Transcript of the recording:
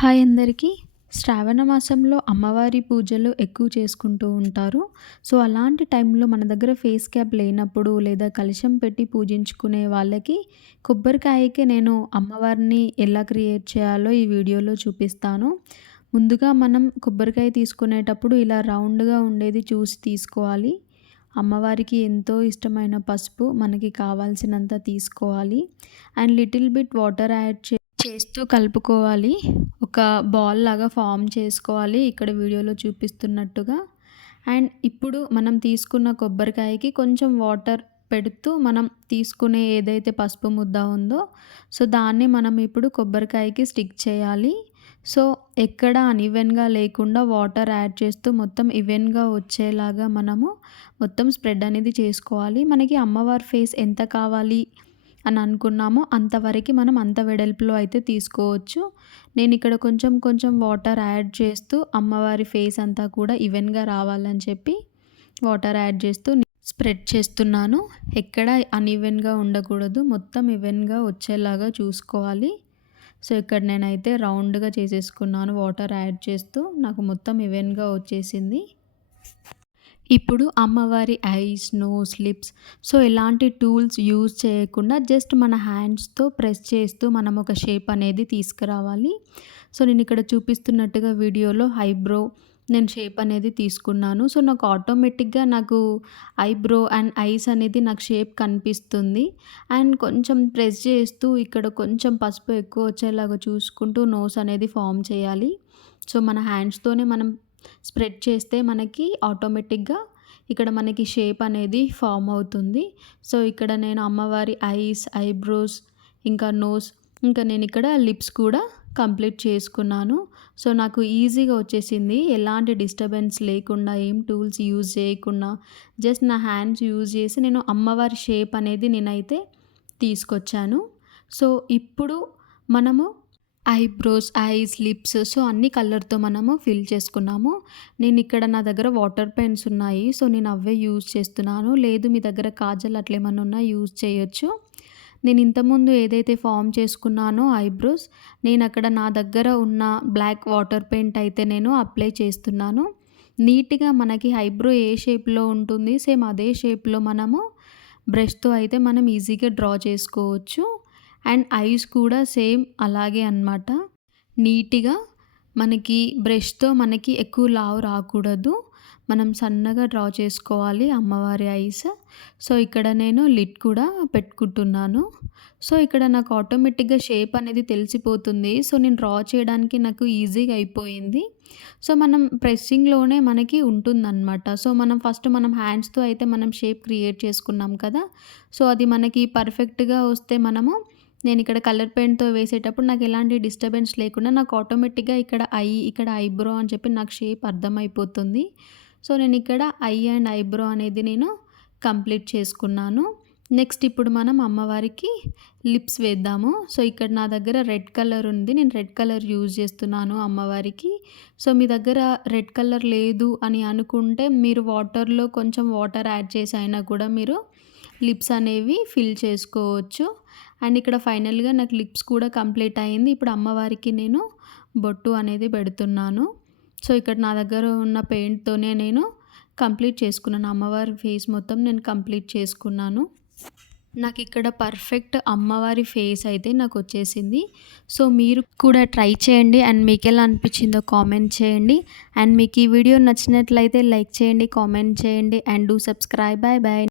Hi అందరికీ. శ్రావణ మాసంలో అమ్మవారి పూజలు ఎక్కువ చేసుకుంటూ ఉంటారు. సో, అలాంటి టైంలో మన దగ్గర ఫేస్ క్యాప్ లేనప్పుడు లేదా కలశం పెట్టి పూజించుకునే వాళ్ళకి కొబ్బరికాయకి నేను అమ్మవారిని ఎలా క్రియేట్ చేయాలో ఈ వీడియోలో చూపిస్తాను. ముందుగా మనం కొబ్బరికాయ తీసుకునేటప్పుడు ఇలా రౌండ్‌గా ఉండేది చూసి తీసుకోవాలి. అమ్మవారికి ఎంతో ఇష్టమైన పసుపు మనకి కావాల్సినంత తీసుకోవాలి. And little bit water add చేస్తూ కలుపుకోవాలి. ఒక బాల్ లాగా ఫామ్ చేసుకోవాలి ఇక్కడ వీడియోలో చూపిస్తున్నట్టుగా. అండ్ ఇప్పుడు మనం తీసుకున్న కొబ్బరికాయకి కొంచెం వాటర్ పెడుతూ మనం తీసుకునే ఏదైతే పసుపు ముద్ద ఉందో సో దాన్ని మనం ఇప్పుడు కొబ్బరికాయకి స్టిక్ చేయాలి. సో ఎక్కడ అన్‌ఈవెన్‌గా లేకుండా వాటర్ యాడ్ చేస్తూ మొత్తం ఈవెన్‌గా వచ్చేలాగా మనము మొత్తం స్ప్రెడ్ అనేది చేసుకోవాలి. మనకి అమ్మవారి ఫేస్ ఎంత కావాలి అని అనుకున్నామో అంతవరకు మనం అంత వెడల్పులో అయితే తీసుకోవచ్చు. నేను ఇక్కడ కొంచెం కొంచెం వాటర్ యాడ్ చేస్తూ అమ్మవారి ఫేస్ అంతా కూడా ఈవెన్‌గా రావాలని చెప్పి వాటర్ యాడ్ చేస్తూ స్ప్రెడ్ చేస్తున్నాను. ఎక్కడ అన్‌ఈవెన్‌గా ఉండకూడదు. మొత్తం ఈవెన్‌గా వచ్చేలాగా చూసుకోవాలి. సో ఇక్కడ నేనైతే రౌండ్‌గా చేసేసుకున్నాను వాటర్ యాడ్ చేస్తూ. నాకు మొత్తం ఈవెన్‌గా వచ్చేసింది. ఇప్పుడు అమ్మవారి ఐస్, నోస్, లిప్స్ సో ఎలాంటి టూల్స్ యూజ్ చేయకుండా జస్ట్ మన హ్యాండ్స్‌తో ప్రెస్ చేస్తూ మనం ఒక షేప్ అనేది తీసుకురావాలి. సో నేను ఇక్కడ చూపిస్తున్నట్టుగా వీడియోలో ఐబ్రో నేను షేప్ అనేది తీసుకున్నాను. సో నాకు ఆటోమేటిక్‌గా ఐబ్రో అండ్ ఐస్ అనేది నాకు షేప్ కనిపిస్తుంది. అండ్ కొంచెం ప్రెస్ చేస్తూ ఇక్కడ కొంచెం పసుపు ఎక్కువ వచ్చేలాగా చూసుకుంటూ నోస్ అనేది ఫామ్ చేయాలి. సో మన హ్యాండ్స్‌తోనే మనం స్ప్రెడ్ చేస్తే మనకి ఆటోమేటిక్‌గా ఇక్కడ మనకి షేప్ అనేది ఫామ్ అవుతుంది. సో ఇక్కడ నేను అమ్మవారి ఐస్, ఐబ్రోస్ ఇంకా నోస్ ఇంకా నేను ఇక్కడ లిప్స్ కూడా కంప్లీట్ చేసుకున్నాను. సో నాకు ఈజీగా వచ్చేసింది. ఎలాంటి డిస్టర్బెన్స్ లేకుండా ఏం టూల్స్ యూజ్ చేయకుండా జస్ట్ నా హ్యాండ్స్ యూజ్ చేసి నేను అమ్మవారి షేప్ అనేది నేనైతే తీసుకొచ్చాను. సో ఇప్పుడు మనము ఐబ్రోస్, ఐస్, లిప్స్ సో అన్ని కలర్‌తో మనము ఫిల్ చేసుకున్నాము. నేను ఇక్కడ నా దగ్గర వాటర్ పెన్స్ ఉన్నాయి. సో నేను అవే యూజ్ చేస్తున్నాను. లేదు మీ దగ్గర కాజల్ అట్లేమన్నా ఉన్నా యూజ్ చేయొచ్చు. నేను ఇంతకుముందు ఏదైతే ఫామ్ చేసుకున్నానో ఐబ్రోస్ నేను అక్కడ నా దగ్గర ఉన్న బ్లాక్ వాటర్ పెయింట్ అయితే నేను అప్లై చేస్తున్నాను. నీట్‌గా మనకి ఐబ్రో ఏ షేప్‌లో ఉంటుంది సేమ్ అదే షేప్‌లో మనము బ్రష్‌తో అయితే మనం ఈజీగా డ్రా చేసుకోవచ్చు. అండ్ ఐస్ కూడా సేమ్ అలాగే అన్నమాట. నీట్‌గా మనకి బ్రష్‌తో మనకి ఎక్కువ లావు రాకూడదు. మనం సన్నగా డ్రా చేసుకోవాలి అమ్మవారి ఐస్. సో ఇక్కడ నేను లిడ్ కూడా పెట్టుకుంటున్నాను. సో ఇక్కడ నాకు ఆటోమేటిక్‌గా షేప్ అనేది తెలిసిపోతుంది. సో నేను డ్రా చేయడానికి నాకు ఈజీగా అయిపోయింది. సో మనం ప్రెస్సింగ్‌లోనే మనకి ఉంటుందన్నమాట. సో మనం హ్యాండ్స్‌తో అయితే మనం షేప్ క్రియేట్ చేసుకున్నాం కదా! సో అది మనకి పర్ఫెక్ట్‌గా వస్తే నేను ఇక్కడ కలర్ పెయింట్‌తో వేసేటప్పుడు నాకు ఎలాంటి డిస్టర్బెన్స్ లేకుండా నాకు ఆటోమేటిక్‌గా ఇక్కడ ఐబ్రో అని చెప్పి నాకు షేప్ అర్థమైపోతుంది. సో నేను ఇక్కడ ఐ అండ్ ఐబ్రో అనేది నేను కంప్లీట్ చేసుకున్నాను. నెక్స్ట్ ఇప్పుడు మనం అమ్మవారికి లిప్స్ వేద్దాము. సో ఇక్కడ నా దగ్గర రెడ్ కలర్ ఉంది. నేను రెడ్ కలర్ యూజ్ చేస్తున్నాను అమ్మవారికి. సో మీ దగ్గర రెడ్ కలర్ లేదు అని అనుకుంటే మీరు వాటర్‌లో కొంచెం వాటర్ యాడ్ చేసి అయినా కూడా మీరు లిప్స్ అనేవి ఫిల్ చేసుకోవచ్చు. అండ్ ఇక్కడ ఫైనల్‌గా నాకు లిప్స్ కూడా కంప్లీట్ అయింది. ఇప్పుడు అమ్మవారికి నేను బొట్టు అనేది పెడుతున్నాను. సో ఇక్కడ నా దగ్గర ఉన్న పెయింట్‌తోనే నేను కంప్లీట్ చేసుకున్నాను. అమ్మవారి ఫేస్ మొత్తం నేను కంప్లీట్ చేసుకున్నాను. నాకు ఇక్కడ పర్ఫెక్ట్ అమ్మవారి ఫేస్ అయితే నాకు వచ్చేసింది. సో మీరు కూడా ట్రై చేయండి అండ్ మీకు ఎలా అనిపించిందో కామెంట్ చేయండి. అండ్ మీకు ఈ వీడియో నచ్చినట్లయితే లైక్ చేయండి, కామెంట్ చేయండి and do subscribe. Bye bye.